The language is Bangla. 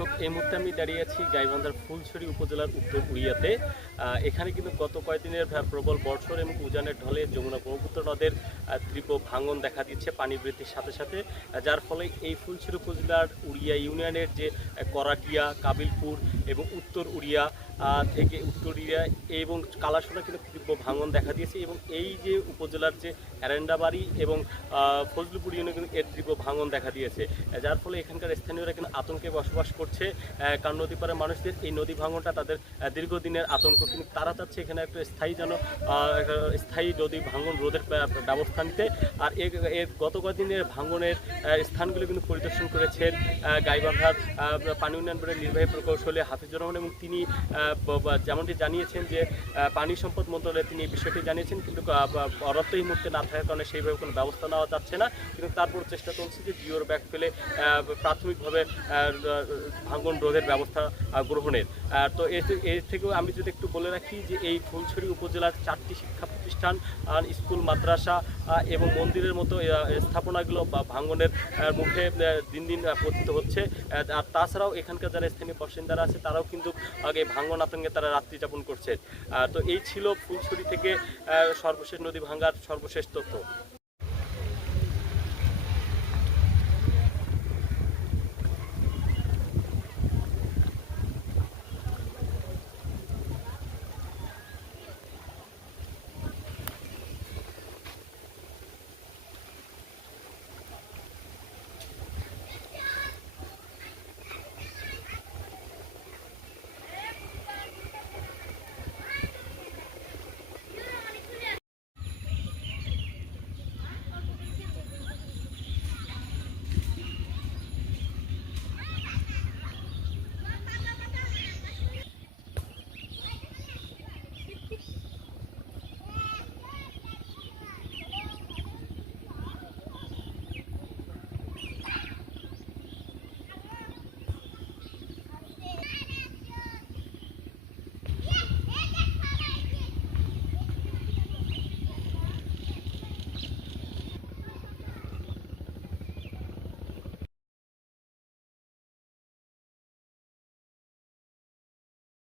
দর্শক, এই মুহূর্তে আমি দাঁড়িয়ে আছি গাইবান্ধার ফুলছড়ি উপজেলার উত্তর উড়িয়াতে। এখানে কিন্তু গত কয়েকদিনের প্রবল বর্ষণ এবং উজানের ঢলে যমুনা ব্রহ্মপুত্র নদের তীব্র ভাঙন দেখা দিচ্ছে পানি বৃদ্ধির সাথে সাথে যার ফলে এই ফুলছড়ি উপজেলার উড়িয়া ইউনিয়নের যে করাটিয়া, কাবিলপুর এবং উত্তর উড়িয়া থেকে উত্তর উড়িয়া এবং কালাসোনা কিন্তু তীব্র ভাঙন দেখা দিয়েছে এবং এই যে উপজেলার যে অ্যারেন্ডাবাড়ি এবং ফজলুপুর ইউনিয়নে কিন্তু এর তীব্র ভাঙন দেখা দিয়েছে, যার ফলে এখানকার স্থানীয়রা কিন্তু আতঙ্কে বসবাস করছে আহ, কারণ নদী পাড়ের মানুষদের এই নদী ভাঙনটা তাদের দীর্ঘদিনের আতঙ্ক। কিন্তু তারা চাচ্ছে এখানে একটা স্থায়ী যেন স্থায়ী নদী ভাঙন রোধের ব্যবস্থা নিতে। আর এর গত কদিনের ভাঙনের স্থানগুলো কিন্তু পরিদর্শন করেছেন গাইবান্ধার পানি উন্নয়ন বোর্ডের নির্বাহী প্রকৌশলী হাফিজুর রহমান এবং তিনি যেমনটি জানিয়েছেন যে পানি সম্পদ মন্ত্রণালয়ে তিনি বিষয়টি জানিয়েছেন কিন্তু আহ, ব- বরাদ্দ এই মুহূর্তে না থাকার কারণে সেইভাবে কোনো ব্যবস্থা নেওয়া যাচ্ছে না। কিন্তু তারপর চেষ্টা চলছে যে জিওর ব্যাগ ফেলে প্রাথমিকভাবে ভাঙন রোধের ব্যবস্থা গ্রহণের। তো এর থেকেও আমি যদি একটু বলে রাখি যে এই ফুলছড়ি উপজেলার চারটি শিক্ষা প্রতিষ্ঠান স্কুল মাদ্রাসা এবং মন্দিরের মতো স্থাপনাগুলো বা ভাঙনের আহ, মুখে দিন দিন পতিত হচ্ছে। আর তাছাড়াও এখানকার যারা স্থানীয় বাসিন্দারা আছে তারাও কিন্তু আগে ভাঙন আতঙ্কে তারা রাত্রি যাপন করছে তো এই ছিল ফুলছড়ি থেকে সর্বশেষ নদী ভাঙ্গার সর্বশেষ তথ্য।